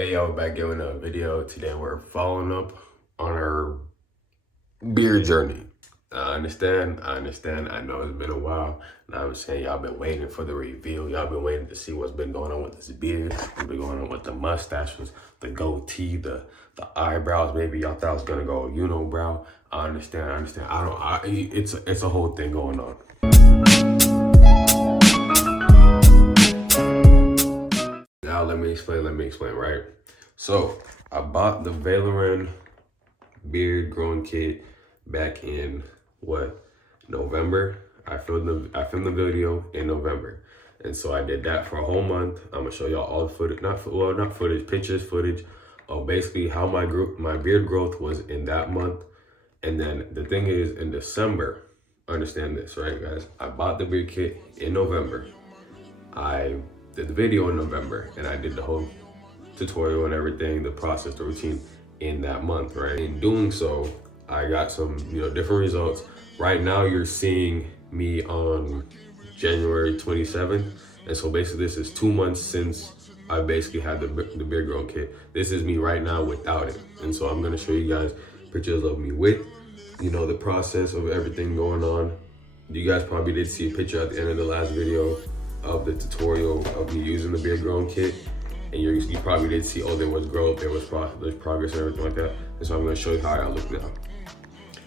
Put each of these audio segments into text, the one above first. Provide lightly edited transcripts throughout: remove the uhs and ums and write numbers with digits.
Hey y'all, back giving a video. Today we're following up on our beard journey. I understand. I know it's been a while. And I was saying y'all been waiting for the reveal. Y'all been waiting to see what's been going on with this beard. What's been going on with the mustaches, the goatee, the eyebrows. Maybe y'all thought it was gonna go unibrow. I understand. It's a whole thing going on. Now let me explain, right? So I bought the Varolan Beard Grooming Kit back in November. I filmed the video in November. And so I did that for a whole month. I'm gonna show y'all all the footage, not footage, footage of basically how my beard growth was in that month. And then the thing is, in December, understand this, right guys? I bought the beard kit in November. I did the video in November, and I did the whole tutorial and everything, the process, the routine in that month, right? In doing so, I got some, different results. Right now, you're seeing me on January 27th. And so basically this is 2 months since I basically had the beard growing kit. This is me right now without it. And so I'm gonna show you guys pictures of me with, the process of everything going on. You guys probably did see a picture at the end of the last video of the tutorial of me using the beard growing kit. And you probably did see, there was growth, there's progress and everything like that. And so I'm gonna show you how I look now.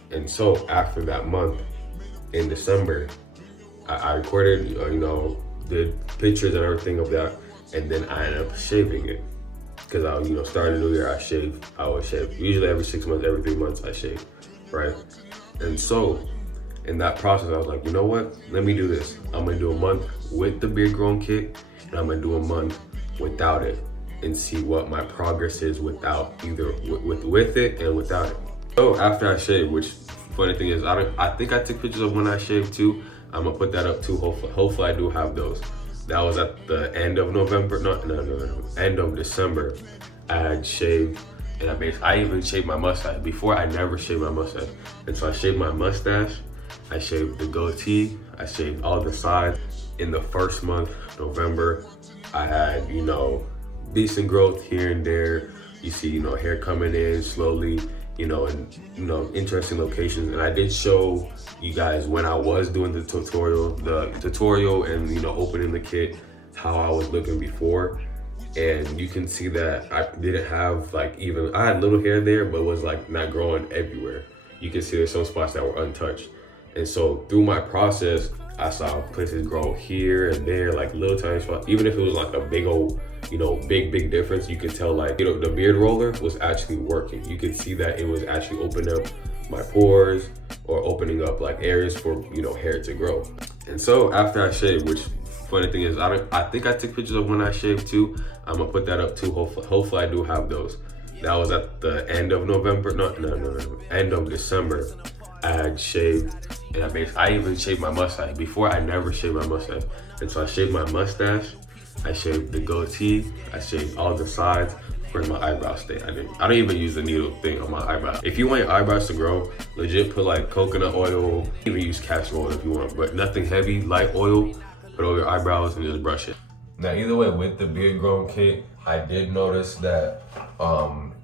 And so after that month, in December, I recorded, did pictures and everything of that. And then I ended up shaving it. Cause I, starting the new year, I would shave. Usually every 6 months, every 3 months I shave, right? And so in that process, I was like, you know what? Let me do this. I'm gonna do a month with the beard growing kit, and I'm gonna do a month without it and see what my progress is without, either with it and without it. So after I shaved, which funny thing is, I think I took pictures of when I shaved too. I'm gonna put that up too. Hopefully I do have those. That was at the end of November, no, end of December. I had shaved, and I even shaved my mustache. Before, I never shaved my mustache. And so I shaved my mustache, I shaved the goatee, I shaved all the sides. In the first month, November, I had, decent growth here and there. You see, hair coming in slowly, interesting locations. And I did show you guys when I was doing the tutorial and, opening the kit, how I was looking before. And you can see that I didn't have I had little hair there, but it was not growing everywhere. You can see there's some spots that were untouched. And so through my process, I saw places grow here and there, little tiny spots. Even if it was a big old, big difference, you could tell the beard roller was actually working. You could see that it was actually opening up my pores or opening up areas for, hair to grow. And so after I shaved, which funny thing is, I think I took pictures of when I shaved too. I'm gonna put that up too. Hopefully I do have those. That was at the end of November, end of December. I had shaved, and I even shaved my mustache. Before, I never shaved my mustache. And so I shaved my mustache, I shaved the goatee, I shaved all the sides for my eyebrows stay. I don't even use the needle thing on my eyebrows. If you want your eyebrows to grow, legit put coconut oil, even use castor oil if you want, but nothing heavy, light oil, put over your eyebrows and just brush it. Now either way, with the beard growing kit, I did notice that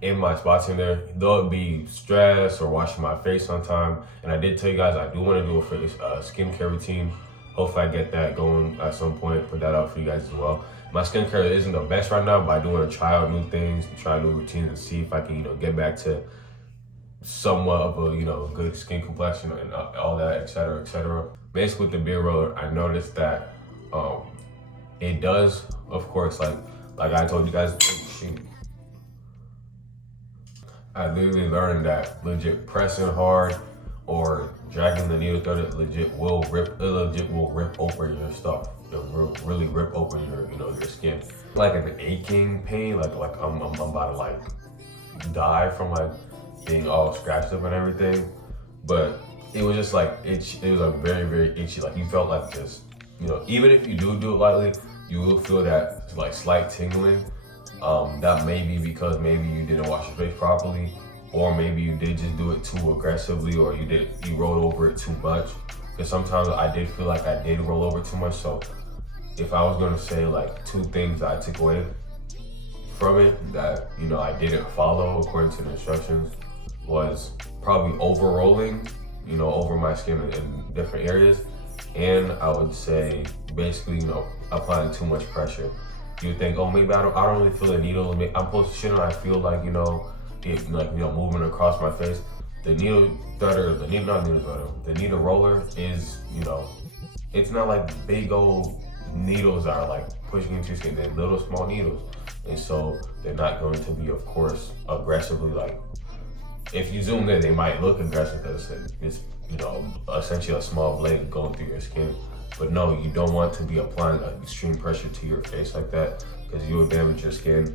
in my spots in there, though it be stress or washing my face on time, and I did tell you guys I do want to do a skincare routine. Hopefully I get that going at some point, put that out for you guys as well. My skincare isn't the best right now, but I do want to try out new things, try new routines, and see if I can, get back to somewhat of a, good skin complexion and all that, etc., etc. Basically with the beard roller, I noticed that it does, of course, like I told you guys, I literally learned that legit pressing hard or dragging the needle through it legit will rip open your stuff. It'll really rip open your skin. An aching pain, I'm about to die from being all scratched up and everything. But it was just itch. It was very, very itchy. You felt like this. Even if you do it lightly, you will feel that slight tingling. That may be because maybe you didn't wash your face properly, or maybe you did just do it too aggressively, or you rolled over it too much. Because sometimes I did feel like I did roll over too much. So if I was gonna say 2 things I took away from it that, you know, I didn't follow according to the instructions was probably over rolling, you know, over my skin in different areas. And I would say basically, you know, applying too much pressure. You would think, oh, maybe I don't really feel the needle. I'm supposed to shit on. I feel like, you know, it, like, you know, moving across my face. The needle threader, the needle roller is, you know, it's not like big old needles that are like pushing into your skin. They're little small needles, and so they're not going to be, of course, aggressively. Like, if you zoom in, they might look aggressive because it's, you know, essentially a small blade going through your skin. But no, you don't want to be applying extreme pressure to your face like that, because you will damage your skin.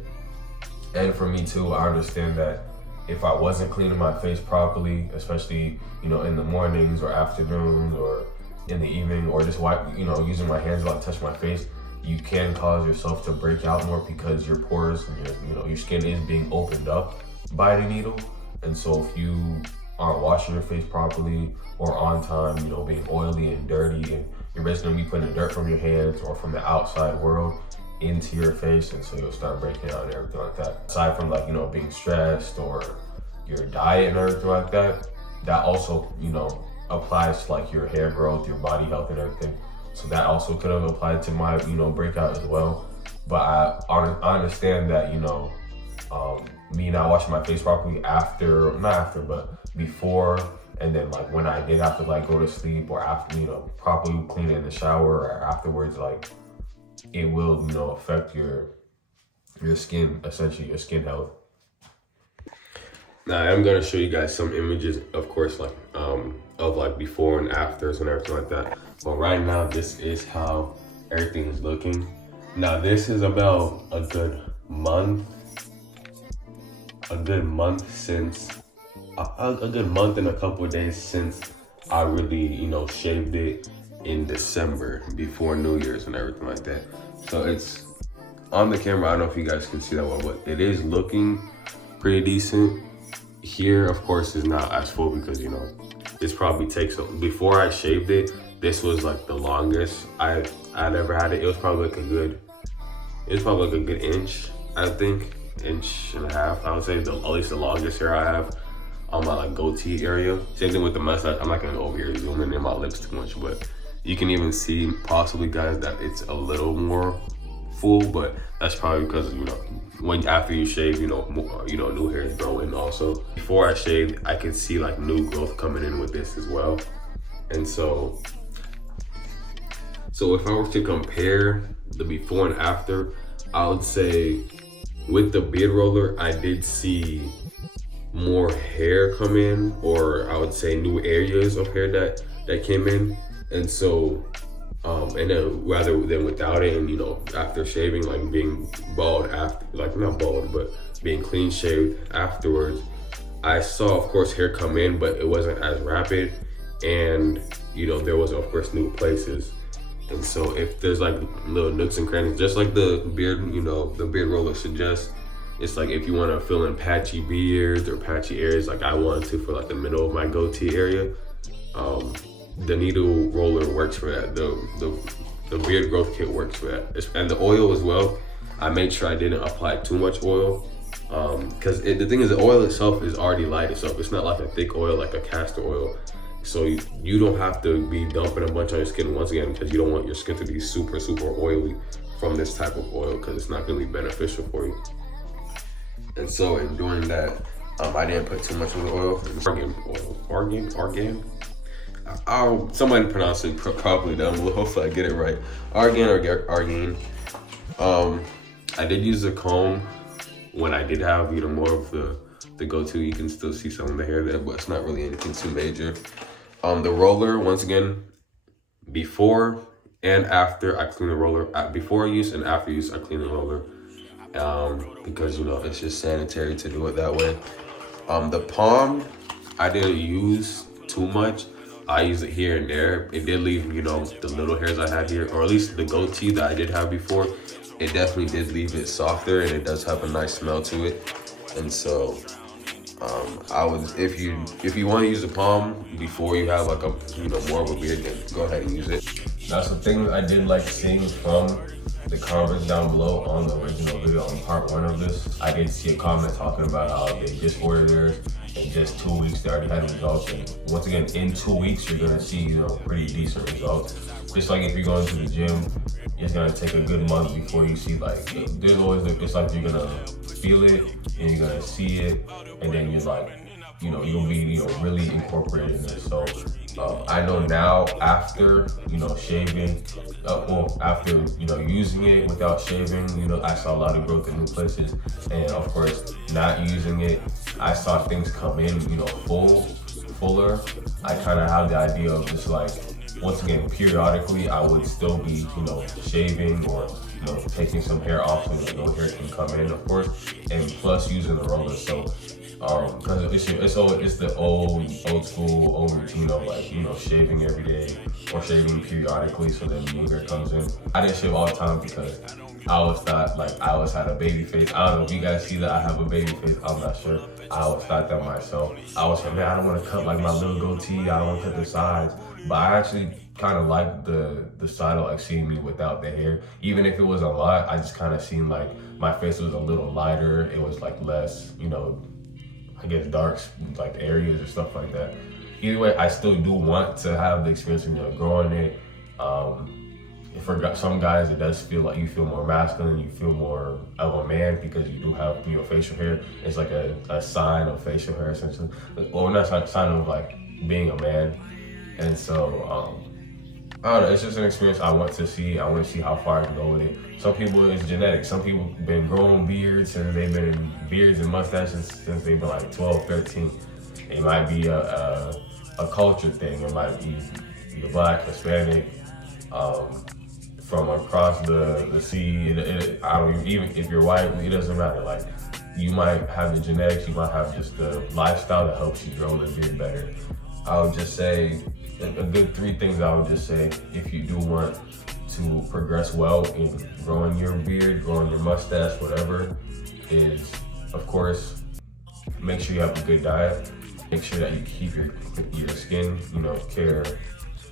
And for me too, I understand that if I wasn't cleaning my face properly, especially, you know, in the mornings or afternoons or in the evening, or just using my hands while I touch my face, you can cause yourself to break out more because your pores and your skin is being opened up by the needle. And so if you aren't washing your face properly or on time, you know, being oily and dirty, and you're basically gonna be putting dirt from your hands or from the outside world into your face, and so you'll start breaking out and everything like that. Aside from, like, you know, being stressed or your diet and everything like that, that also, you know, applies to like your hair growth, your body health and everything. So that also could have applied to my, you know, breakout as well. But I understand that, you know, me not washing my face properly but before, and then like when I did have to like go to sleep, or after, you know, properly clean in the shower or afterwards, like it will, you know, affect your skin, essentially your skin health. Now I'm gonna show you guys some images, of course, like of like before and afters and everything like that. But right now, this is how everything is looking. Now this is about a good month since, a good month and a couple of days since I really, you know, shaved it in December before New Year's and everything like that. So it's on the camera, I don't know if you guys can see that well, but it is looking pretty decent. Here, of course, is not as full because, you know, this probably takes, before I shaved it, this was like the longest I'd ever had it. It was probably like a good inch, I think, inch and a half. I would say at least the longest hair I have on my like goatee area. Same thing with the mustache. I'm not gonna go over here zooming in my lips too much, but you can even see possibly, guys, that it's a little more full, but that's probably because, you know, after you shave, you know, more, you know, new hair is growing also. Before I shaved, I could see like new growth coming in with this as well. And so if I were to compare the before and after, I would say with the beard roller, I did see more hair come in, or I would say new areas of hair that came in. And so and then rather than without it, and, you know, after shaving, like being bald after, like not bald, but being clean shaved afterwards, I saw, of course, hair come in, but it wasn't as rapid. And, you know, there was, of course, new places. And so if there's like little nooks and crannies, just like the beard, you know, the beard roller suggests, it's like if you want to fill in patchy beards or patchy areas, like I wanted to for like the middle of my goatee area, the needle roller works for that. The beard growth kit works for that. And the oil as well. I made sure I didn't apply too much oil, because the thing is, the oil itself is already light itself. It's not like a thick oil, like a castor oil. So you don't have to be dumping a bunch on your skin once again, because you don't want your skin to be super, super oily from this type of oil, because it's not gonna be beneficial for you. And so in doing that, I didn't put too much of the oil. Argan? Somebody pronounce it properly down below, hopefully I get it right. Argan. I did use a comb when I did have, you know, more of the go-to. You can still see some of the hair there, but it's not really anything too major. The roller, once again, before and after I clean the roller, before use and after use, I clean the roller, because, you know, it's just sanitary to do it that way. The palm, I didn't use too much. I use it here and there. It did leave, you know, the little hairs I had here, or at least the goatee that I did have before, it definitely did leave it softer, and it does have a nice smell to it. And so I would, if you want to use the palm before you have like more of a beard, then go ahead and use it. Now, some things I did like seeing from the comments down below on the original video on part 1 of this, I did see a comment talking about how they just ordered theirs in just 2 weeks. They already had results, and once again, in 2 weeks, you're gonna see, you know, pretty decent results. Just like if you're going to the gym, it's gonna take a good month before you see, like, there's always, it's like you're gonna feel it and you're gonna see it, and then you're like, you know, you'll be, you know, really incorporated in it. So I know now, after, you know, shaving, well, after, you know, using it without shaving, you know, I saw a lot of growth in new places. And of course, not using it, I saw things come in, you know, fuller. I kind of have the idea of just like, once again, periodically, I would still be, you know, shaving or, you know, taking some hair off so that no hair can come in, of course, and plus using the roller. So, because it's the old school routine of, like, you know, shaving every day or shaving periodically so that new hair comes in. I didn't shave all the time because I always thought, like, I always had a baby face. I don't know if you guys see that I have a baby face, I'm not sure. I always thought that myself. I was like, man, I don't want to cut like my little goatee, I don't want to cut the sides. But I actually kind of like the side of, like, seeing me without the hair. Even if it was a lot, I just kind of seen like my face was a little lighter. It was like less, you know, I guess dark, like, areas or stuff like that. Either way, I still do want to have the experience of, you know, growing it. For some guys, it does feel like you feel more masculine, you feel more of a man because you do have, you know, facial hair. It's like a sign of facial hair, essentially. Well, not a sign of, like, being a man. And so, I don't know, it's just an experience I want to see. I want to see how far I can go with it. Some people, it's genetic. Some people been growing beards since they've been beards and mustaches since they've been like 12, 13. It might be a culture thing. It might be you're Black, Hispanic, from across the sea. I don't even if you're white, it doesn't matter. Like, you might have the genetics, you might have just the lifestyle that helps you grow the beard better. I would just say a good 3 things I would just say if you do want to progress well in growing your beard, growing your mustache, whatever, is, of course, make sure you have a good diet. Make sure that you keep your skin, you know, care,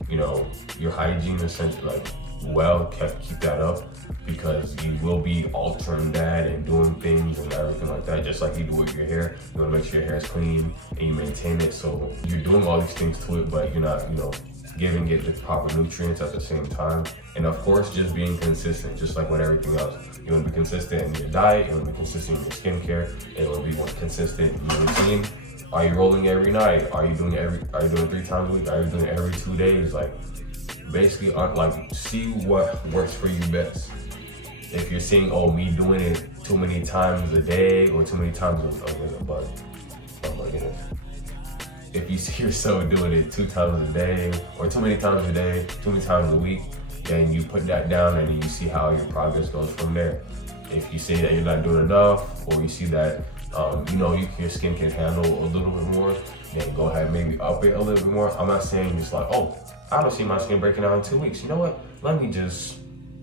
you know, your hygiene, essentially, like, well, keep that up, because you will be altering that and doing things and everything like that, just like you do with your hair. You want to make sure your hair is clean and you maintain it. So you're doing all these things to it, but you're not, you know, giving it the proper nutrients at the same time. And of course, just being consistent, just like with everything else. You want to be consistent in your diet, you want to be consistent in your skincare, and you want to be consistent in your routine. Are you rolling every night? Are you doing it 3 times a week? Are you doing it every 2 days? Like, basically, like, see what works for you best. If you're seeing, oh, me doing it too many times a day or too many times a bug. Oh my goodness. If you see yourself doing it 2 times a day or too many times a day, too many times a week, then you put that down and then you see how your progress goes from there. If you say that you're not doing enough, or you see that you know, your skin can handle a little bit more, then go ahead and maybe up it a little bit more. I'm not saying just like, oh, I don't see my skin breaking out in 2 weeks. You know what? Let me just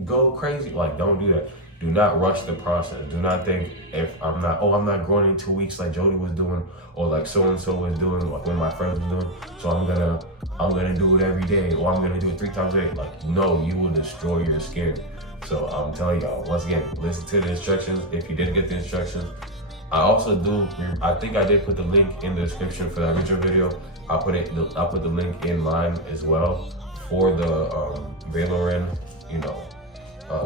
go crazy. Like, don't do that. Do not rush the process. Do not think if I'm not growing in 2 weeks like Jody was doing, or like so-and-so was doing, like one of my friends was doing, so I'm gonna do it every day, or I'm gonna do it 3 times a day. Like, no, you will destroy your skin. So I'm telling y'all, once again, listen to the instructions if you didn't get the instructions. I think I did put the link in the description for that original video. I'll put the link in mine as well for the Varolan, you know,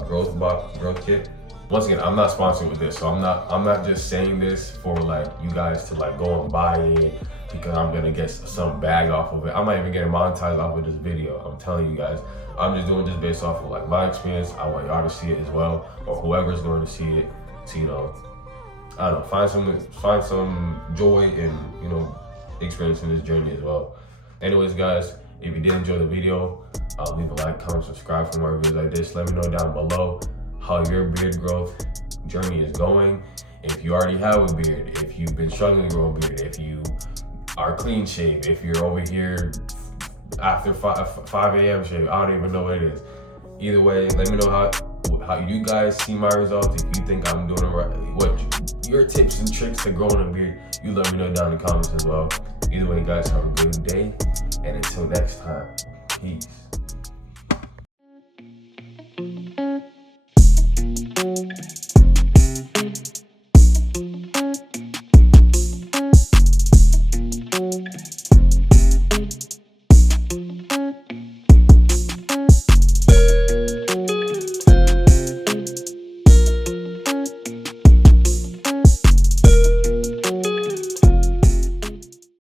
growth kit. Once again, I'm not sponsored with this, so I'm not just saying this for, like, you guys to, like, go and buy it because I'm gonna get some bag off of it. I'm not even getting monetized off of this video. I'm telling you guys, I'm just doing this based off of, like, my experience. I want y'all to see it as well, or whoever's going to see it, to, you know, I don't know, find some joy in, you know, experiencing this journey as well. Anyways, guys, if you did enjoy the video, leave a like, comment, subscribe for more videos like this. Let me know down below how your beard growth journey is going. If you already have a beard, if you've been struggling to grow a beard, if you are clean shaved, if you're over here after 5 a.m. shave, I don't even know what it is. Either way, let me know how you guys see my results. If you think I'm doing it right, what your tips and tricks to growing a beard, you let me know down in the comments as well. Either way, guys, have a good day, and until next time, peace.